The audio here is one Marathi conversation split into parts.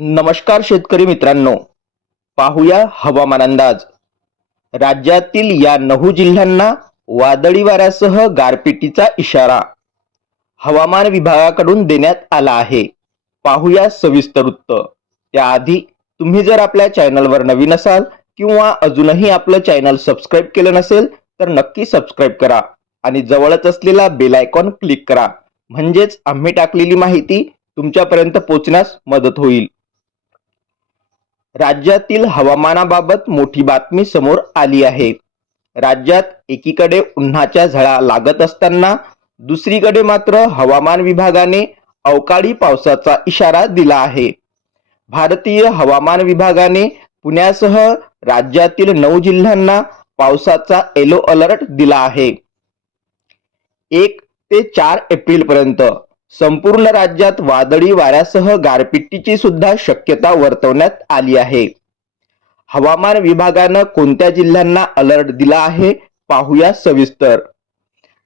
नमस्कार शेतकरी मित्रांनो. पाहूया हवामान अंदाज. राज्यातील या नऊ जिल्ह्यांना वादळी वाऱ्यासह गारपिटीचा इशारा. हवामान विभागाकडून देण्यात आला आहे. पाहूया सविस्तर वृत्त. त्याआधी तुम्ही जर आपल्या चॅनलवर नवीन असाल किंवा अजूनही आपलं चॅनल सबस्क्राईब केलं नसेल तर नक्की सबस्क्राईब करा आणि जवळच असलेला बेल आयकॉन क्लिक करा. म्हणजेच आम्ही टाकलेली माहिती तुमच्यापर्यंत पोहोचण्यास मदत होईल. राज्यातील हवामानाबाबत मोठी बातमी समोर आली आहे. राज्यात एकीकडे उन्हाच्या झळा लागत असताना दुसरीकडे मात्र हवामान विभागाने अवकाळी पावसाचा इशारा दिला आहे. भारतीय हवामान विभागाने पुण्यासह राज्यातील नऊ जिल्ह्यांना पावसाचा येलो अलर्ट दिला आहे. एक ते चार एप्रिल पर्यंत संपूर्ण राज्यात वादळी वाऱ्यासह गारपिटीची सुद्धा शक्यता वर्तवण्यात आली आहे. हवामान विभागानं कोणत्या जिल्ह्यांना अलर्ट दिला आहे पाहूया सविस्तर.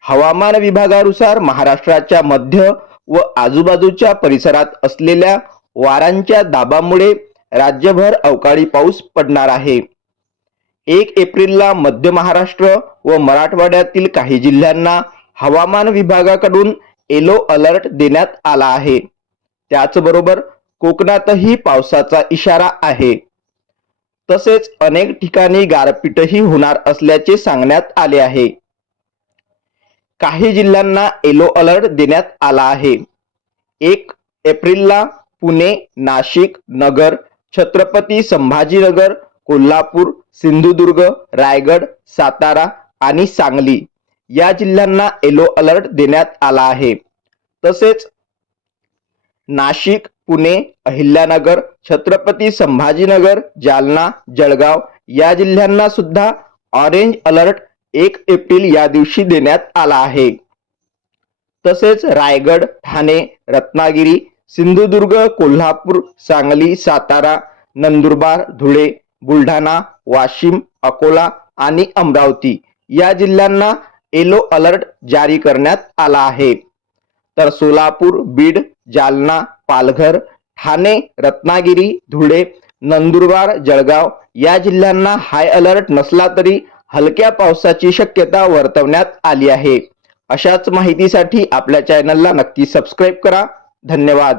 हवामान विभागानुसार महाराष्ट्राच्या मध्य व आजूबाजूच्या परिसरात असलेल्या वारांच्या दाबामुळे राज्यभर अवकाळी पाऊस पडणार आहे. एक एप्रिलला मध्य महाराष्ट्र व मराठवाड्यातील काही जिल्ह्यांना हवामान विभागाकडून येलो अलर्ट देण्यात आला आहे. त्याचबरोबर कोकणातही पावसाचा इशारा आहे. तसेच अनेक ठिकाणी गारपीटही होणार असल्याचे सांगण्यात आले आहे. काही जिल्ह्यांना येलो अलर्ट देण्यात आला आहे. एक एप्रिलला पुणे नाशिक नगर छत्रपती संभाजीनगर कोल्हापूर सिंधुदुर्ग रायगड सातारा आणि सांगली. या जिल्ह्यांना येलो अलर्ट देण्यात आला आहे. तसेच नाशिक पुणे अहिल्यानगर छत्रपती संभाजीनगर जालना जळगाव या जिल्ह्यांना सुद्धा ऑरेंज अलर्ट एक एप्रिल या दिवशी देण्यात आला आहे. तसेच रायगड ठाणे रत्नागिरी सिंधुदुर्ग कोल्हापूर सांगली सातारा नंदुरबार धुळे बुलढाणा वाशिम अकोला आणि अमरावती या जिल्ह्यांना येलो अलर्ट जारी करण्यात आला आहे. तर सोलापूर बीड जालना पालघर ठाणे रत्नागिरी धुळे नंदुरबार जळगाव या जिल्ह्यांना हाय अलर्ट नसला तरी हलक्या पावसाची शक्यता वर्तवण्यात आली आहे. अशाच माहितीसाठी आपल्या चॅनलला नक्की सबस्क्राईब करा. धन्यवाद.